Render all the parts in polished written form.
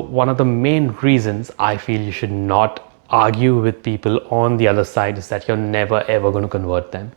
One of the main reasons I feel you should not argue with people on the other side is that you're never ever going to convert them.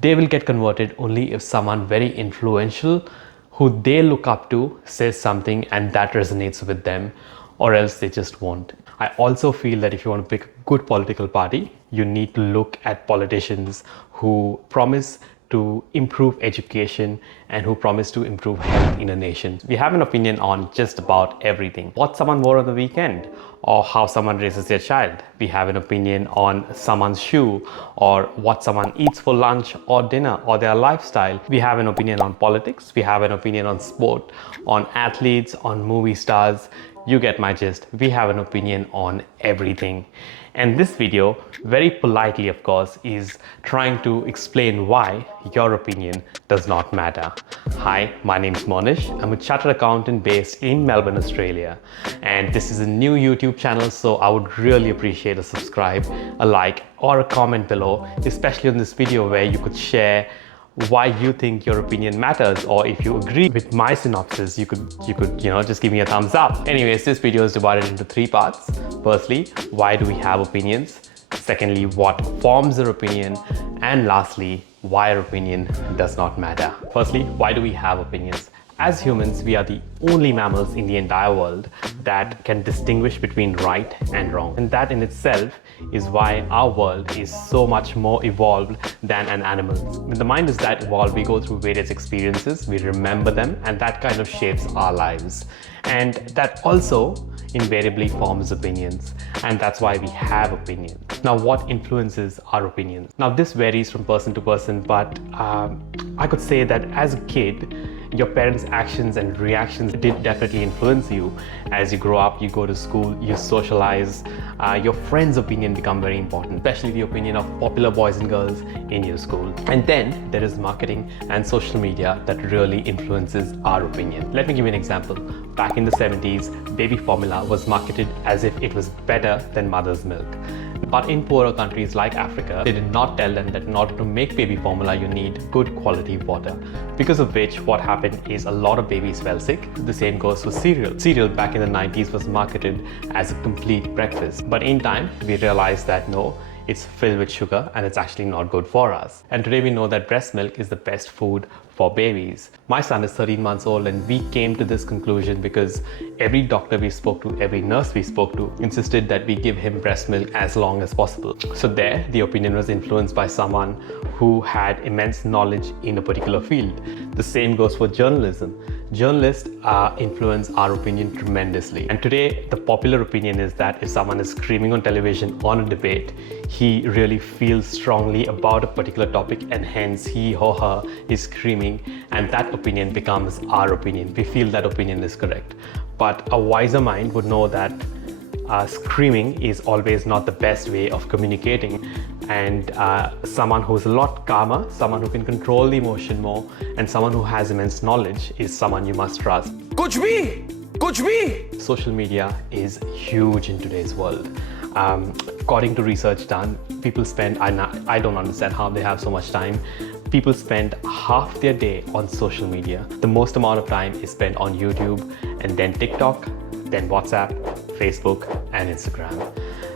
They will get converted only if someone very influential who they look up to says something and that resonates with them, or else they just won't. I also feel that if you want to pick a good political party, you need to look at politicians who promise to improve education and who promise to improve health in a nation. We have an opinion on just about everything. What someone wore on the weekend, or how someone raises their child. We have an opinion on someone's shoe, or what someone eats for lunch or dinner, or their lifestyle. We have an opinion on politics. We have an opinion on sport, on athletes, on movie stars. You get my gist. We have an opinion on everything. And this video, very politely of course, is trying to explain why your opinion does not matter. Hi, my name is Monish. I'm a chartered accountant based in Melbourne, Australia. And this is a new YouTube channel, so I would really appreciate a subscribe, a like, or a comment below, especially on this video where you could share why you think your opinion matters, or if you agree with my synopsis, you could just give me a thumbs up. Anyways, this video is divided into three parts. Firstly, why do we have opinions? Secondly, what forms our opinion? And lastly, why our opinion does not matter. Firstly, why do we have opinions? As humans, we are the only mammals in the entire world that can distinguish between right and wrong. And that in itself is why our world is so much more evolved than an animal. When the mind is that evolved, we go through various experiences, we remember them, and that kind of shapes our lives. And that also invariably forms opinions. And that's why we have opinions. Now, what influences our opinions? Now, this varies from person to person, but I could say that as a kid, your parents' actions and reactions did definitely influence you. As you grow up, you go to school, you socialize, your friends' opinion become very important, especially the opinion of popular boys and girls in your school. And then there is marketing and social media that really influences our opinion. Let me give you an example. Back in the 70s, baby formula was marketed as if it was better than mother's milk. But in poorer countries like Africa, they did not tell them that in order to make baby formula, you need good quality water. Because of which, what happened is a lot of babies fell sick. The same goes for cereal. Cereal back in the 90s was marketed as a complete breakfast. But in time, we realized that no, it's filled with sugar and it's actually not good for us. And today we know that breast milk is the best food for babies. My son is 13 months old and we came to this conclusion because every doctor we spoke to, every nurse we spoke to insisted that we give him breast milk as long as possible. So there, the opinion was influenced by someone who had immense knowledge in a particular field. The same goes for journalism. Journalists influence our opinion tremendously. And today, the popular opinion is that if someone is screaming on television on a debate, he really feels strongly about a particular topic and hence he or her is screaming, and that opinion becomes our opinion. We feel that opinion is correct. But a wiser mind would know that screaming is always not the best way of communicating, and someone who's a lot calmer, someone who can control the emotion more, and someone who has immense knowledge is someone you must trust. Kuch bhi! Social media is huge in today's world. According to research done, people spend, I don't understand how they have so much time. People spend half their day on social media. The most amount of time is spent on YouTube, and then TikTok, then WhatsApp, Facebook, and Instagram.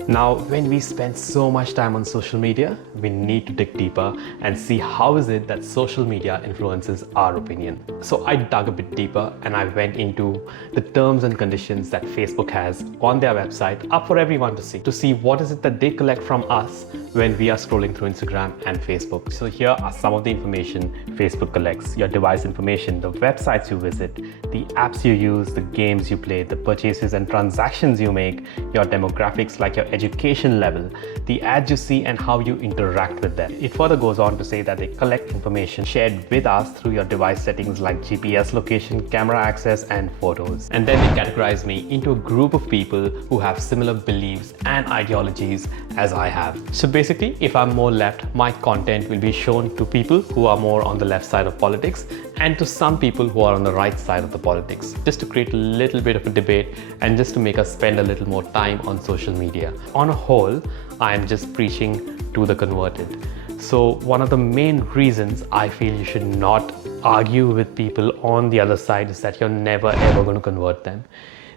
Now, when we spend so much time on social media, we need to dig deeper and see how is it that social media influences our opinion. So I dug a bit deeper and I went into the terms and conditions that Facebook has on their website up for everyone to see what is it that they collect from us when we are scrolling through Instagram and Facebook. So here are some of the information Facebook collects: your device information, the websites you visit, the apps you use, the games you play, the purchases and transactions you make, your demographics like your education level, the ads you see and how you interact with them. It further goes on to say that they collect information shared with us through your device settings like GPS location, camera access, and photos. And then they categorize me into a group of people who have similar beliefs and ideologies as I have. So basically, if I'm more left, my content will be shown to people who are more on the left side of politics and to some people who are on the right side of the politics, just to create a little bit of a debate and just to make us spend a little more time on social media. On a whole, I am just preaching to the converted. So one of the main reasons I feel you should not argue with people on the other side is that you're never ever going to convert them.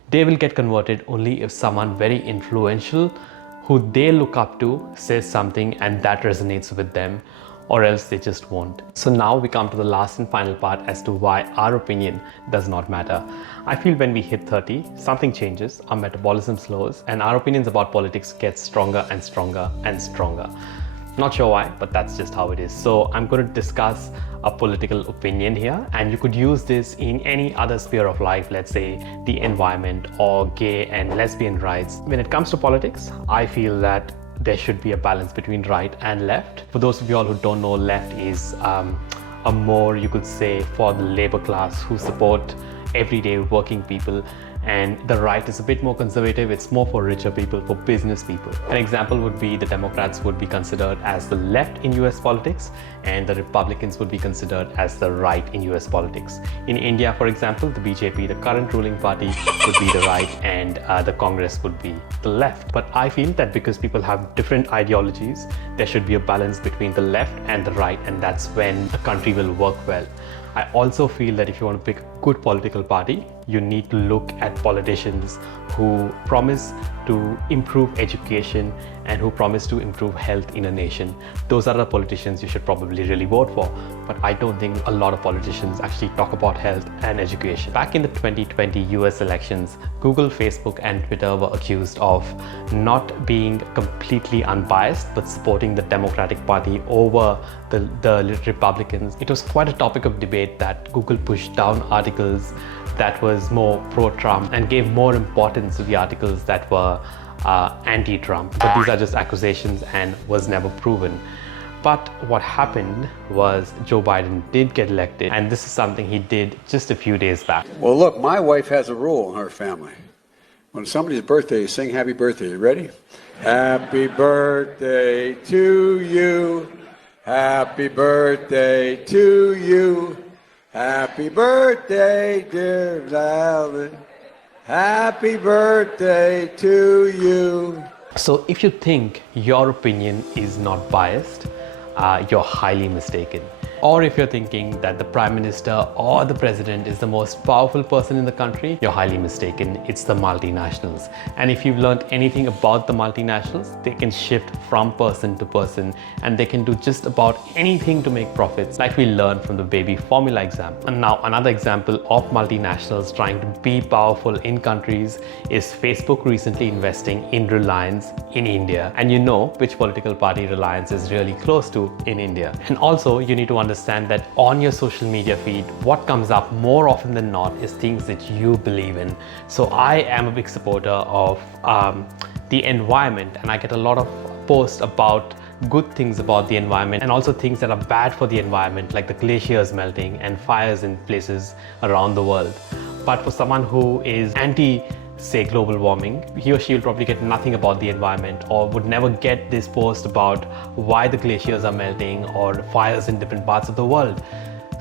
They will get converted only if someone very influential who they look up to says something and that resonates with them, or else they just won't. So now we come to the last and final part as to why our opinion does not matter. I feel when we hit 30, something changes, our metabolism slows, and our opinions about politics get stronger and stronger and stronger. Not sure why, but that's just how it is. So I'm going to discuss a political opinion here, and you could use this in any other sphere of life, let's say the environment or gay and lesbian rights. When it comes to politics, I feel that there should be a balance between right and left. For those of you all who don't know, left is a more, you could say, for the labor class who support everyday working people, and the right is a bit more conservative. It's more for richer people, for business people. An example would be the Democrats would be considered as the left in US politics, and the Republicans would be considered as the right in US politics. In India, for example, the BJP, the current ruling party, would be the right, and the Congress would be the left. But I feel that because people have different ideologies, there should be a balance between the left and the right, and that's when a country will work well. I also feel that if you want to pick a good political party, you need to look at politicians who promise to improve education and who promise to improve health in a nation. Those are the politicians you should probably really vote for. But I don't think a lot of politicians actually talk about health and education. Back in the 2020 US elections, Google, Facebook, and Twitter were accused of not being completely unbiased, but supporting the Democratic Party over the Republicans. It was quite a topic of debate that Google pushed down articles that was more pro-Trump and gave more importance to the articles that were anti-Trump. But these are just accusations and was never proven. But what happened was Joe Biden did get elected, and this is something he did just a few days back. Well, look, my wife has a rule in her family. When somebody's birthday, you sing happy birthday. You ready? Happy birthday to you. Happy birthday to you. Happy birthday, dear Alan. Happy birthday to you. So if you think your opinion is not biased, you're highly mistaken. Or if you're thinking that the Prime Minister or the President is the most powerful person in the country, you're highly mistaken. It's the multinationals. And if you've learned anything about the multinationals, they can shift from person to person, and they can do just about anything to make profits, like we learned from the baby formula example. And now another example of multinationals trying to be powerful in countries is Facebook recently investing in Reliance in India. And you know which political party Reliance is really close to in India. And also you need to understand that on your social media feed, what comes up more often than not is things that you believe in. So I am a big supporter of the environment, and I get a lot of posts about good things about the environment and also things that are bad for the environment, like the glaciers melting and fires in places around the world. But for someone who is anti, say, global warming, he or she will probably get nothing about the environment, or would never get this post about why the glaciers are melting or fires in different parts of the world.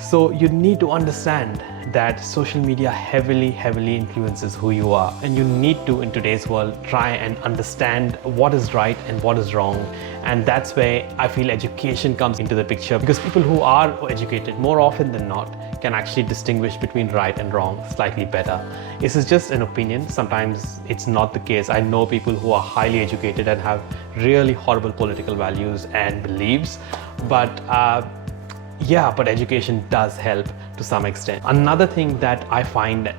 So you need to understand that social media heavily influences who you are, and you need to, in today's world, try and understand what is right and what is wrong. And that's where I feel education comes into the picture, because people who are educated more often than not can actually distinguish between right and wrong slightly better. This is just an opinion. Sometimes it's not the case. I know people who are highly educated and have really horrible political values and beliefs, but but education does help to some extent. Another thing that I find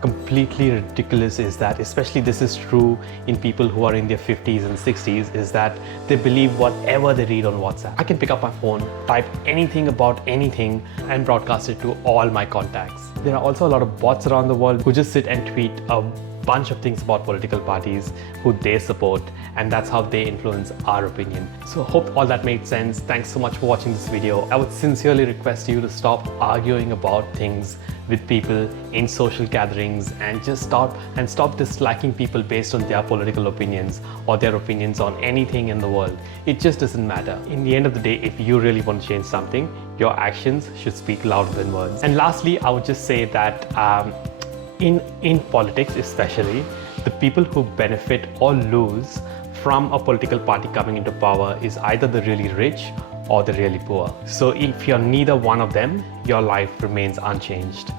completely ridiculous is that, especially this is true in people who are in their 50s and 60s, is that they believe whatever they read on WhatsApp. I can pick up my phone, type anything about anything, and broadcast it to all my contacts. There are also a lot of bots around the world who just sit and tweet a bunch of things about political parties who they support, and that's how they influence our opinion. So I hope all that made sense. Thanks so much for watching this video. I would sincerely request you to stop arguing about things with people in social gatherings, and just stop disliking people based on their political opinions or their opinions on anything in the world. It just doesn't matter. In the end of the day, if you really want to change something, your actions should speak louder than words. And lastly, I would just say that in politics especially, the people who benefit or lose from a political party coming into power is either the really rich or the really poor. So if you're neither one of them, your life remains unchanged.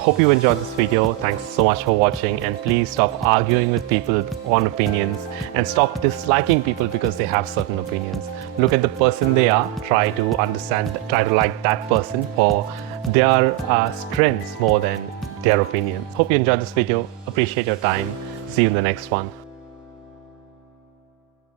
Hope you enjoyed this video. Thanks so much for watching, and please stop arguing with people on opinions and stop disliking people because they have certain opinions. Look at the person they are, try to understand, try to like that person for their strengths more than their opinions. Hope you enjoyed this video. Appreciate your time. See you in the next one.